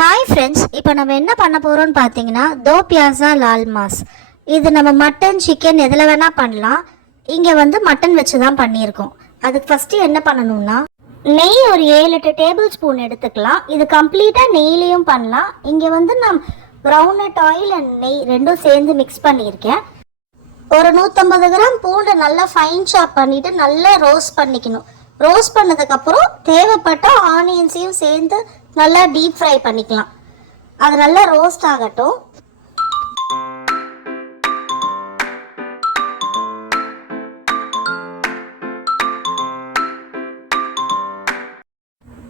Hi friends, இப்போ நம்ம என்ன பண்ண போகிறோம்னு பார்த்தீங்கன்னா தோ பியாசா லால் மாஸ். இது நம்ம மட்டன் சிக்கன் எதில் வேணால் பண்ணலாம். இங்கே வந்து மட்டன் வச்சு தான் பண்ணியிருக்கோம். அதுக்கு ஃபஸ்ட்டு என்ன பண்ணணும்னா நெய் ஒரு 7-8 டேபிள் ஸ்பூன் எடுத்துக்கலாம். இது கம்ப்ளீட்டாக நெய்லேயும் பண்ணலாம். இங்கே வந்து நான் கிரவுண்ட்நட் ஆயில் அண்ட் நெய் ரெண்டும் சேர்ந்து மிக்ஸ் பண்ணியிருக்கேன். ஒரு 150 கிராம் பூண்டை நல்லா ஃபைன் சாப் பண்ணிவிட்டு நல்லா ரோஸ்ட் பண்ணிக்கணும். ரோஸ்ட் பண்ணதுக்கப்புறம் தேவைப்பட்ட ஆனியன்ஸையும் சேர்ந்து நல்லா டீப் ஃப்ரை பண்ணிக்கலாம். அது நல்லா ரோஸ்ட் ஆகட்டும்.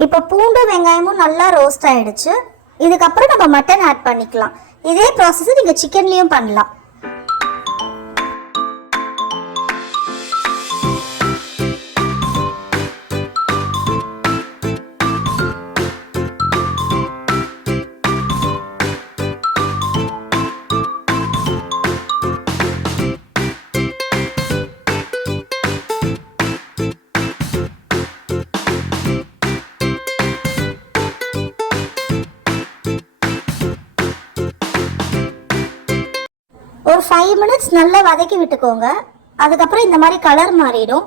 இப்போ பூண்டு வெங்காயமும் நல்லா ரோஸ்ட் ஆயிடுச்சு. இதுக்கப்புறம் நம்ம மட்டன் ஆட் பண்ணிக்கலாம். இதே ப்ராசஸ் நீங்கள் சிக்கன்லேயும் பண்ணலாம். ஒரு 5 மினிட்ஸ் நல்லா வதக்கி விட்டுக்கோங்க. அதுக்கப்புறம் இந்த மாதிரி கலர் மாறிடும்.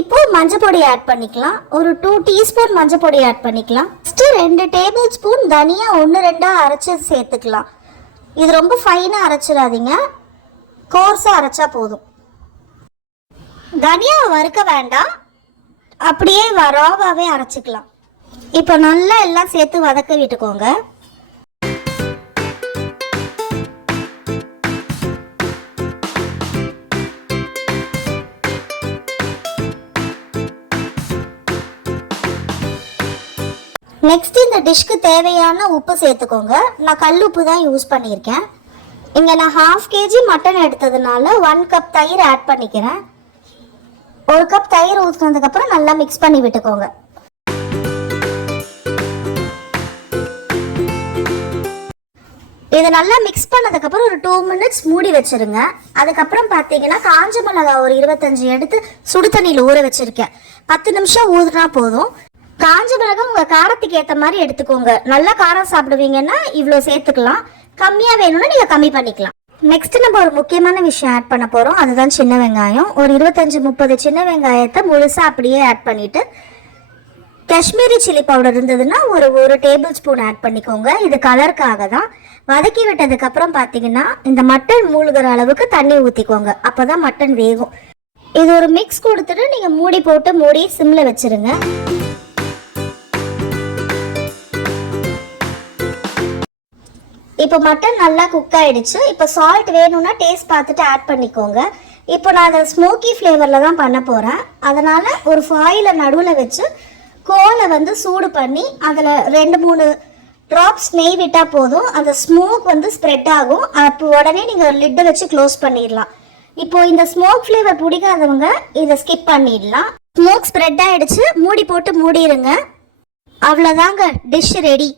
இப்போ மஞ்சள் பொடி ஆட் பண்ணிக்கலாம். ஒரு 2 டீஸ்பூன் மஞ்சள் பொடி ஆட் பண்ணிக்கலாம். ஃபஸ்ட்டு 2 டேபிள் ஸ்பூன் தனியா 1-2 அரைச்சி சேர்த்துக்கலாம். இது ரொம்ப ஃபைனாக அரைச்சிடாதீங்க, கோர்ஸாக அரைச்சா போதும். தனியாவை வறுக்க வேண்டாம், அப்படியே ராவாகவே அரைச்சிக்கலாம். இப்போ நல்லா எல்லாம் சேர்த்து வதக்க விட்டுக்கோங்க. நெக்ஸ்ட் இந்த டிஷ்க்கு தேவையான உப்பு சேர்த்துக்கோங்க. நான் கல் உப்பு தான் யூஸ் பண்ணியிருக்கேன். இங்கே நான் 1/2 kg மட்டன் எடுத்ததுனால 1 கப் தயிர் ஆட் பண்ணிக்கிறேன். 1 கப் தயிர் ஊற்றினதுக்கப்புறம் நல்லா மிக்ஸ் பண்ணி விட்டுக்கோங்க. இதை நல்லா மிக்ஸ் பண்ணதுக்கப்புறம் ஒரு 2 மினிட்ஸ் மூடி வச்சுருங்க. அதுக்கப்புறம் பார்த்தீங்கன்னா காஞ்ச மிளகா ஒரு 25 எடுத்து சுடு தண்ணியில் ஊற வச்சுருக்கேன். 10 நிமிஷம் ஊதுனா போதும். காஞ்ச மிளகா உங்கள் காரத்துக்கு ஏற்ற மாதிரி எடுத்துக்கோங்க. நல்லா காரம் சாப்பிடுவீங்கன்னா இவ்வளோ சேர்த்துக்கலாம். கம்மியாக வேணும்னா நீங்கள் கம்மி பண்ணிக்கலாம். நெக்ஸ்ட் நம்ம ஒரு முக்கியமான விஷயம் ஆட் பண்ண போகிறோம். அதுதான் சின்ன வெங்காயம். ஒரு 25-30 சின்ன வெங்காயத்தை முழுசாக அப்படியே ஆட் பண்ணிவிட்டு காஷ்மீரி சில்லி பவுடர் இருந்ததுன்னா ஒரு டேபிள் ஸ்பூன் ஆட் பண்ணிக்கோங்க. இது கலருக்காக தான். வதக்கி விட்டதுக்கப்புறம் பார்த்தீங்கன்னா இந்த மட்டன் மூழ்கிற அளவுக்கு தண்ணி ஊற்றிக்கோங்க. அப்போ தான் மட்டன் வேகும். இது ஒரு மிக்ஸ் கொடுத்துட்டு நீங்கள் மூடி போட்டு மூடி சிம்மில் வச்சுருங்க. இப்போ மட்டன் நல்லா குக் ஆகிடுச்சு. இப்போ சால்ட் வேணும்னா டேஸ்ட் பார்த்துட்டு ஆட் பண்ணிக்கோங்க. இப்போ நான் அதை ஸ்மோக்கி ஃப்ளேவரில் தான் பண்ண போகிறேன். அதனால் ஒரு ஃபாயிலை நடுவில் வச்சு கோலை வந்து சூடு பண்ணி அதில் 2-3 ட்ராப்ஸ் நெய் விட்டால் போதும். அந்த ஸ்மோக் வந்து ஸ்ப்ரெட் ஆகும். அப்போ உடனே நீங்கள் லிட்டை வச்சு க்ளோஸ் பண்ணிடலாம். இப்போது இந்த ஸ்மோக் ஃப்ளேவர் பிடிக்காதவங்க இதை ஸ்கிப் பண்ணிடலாம். ஸ்மோக் ஸ்ப்ரெட் ஆகிடுச்சு. மூடி போட்டு மூடிடுங்க. அவ்வளோதாங்க, டிஷ் ரெடி.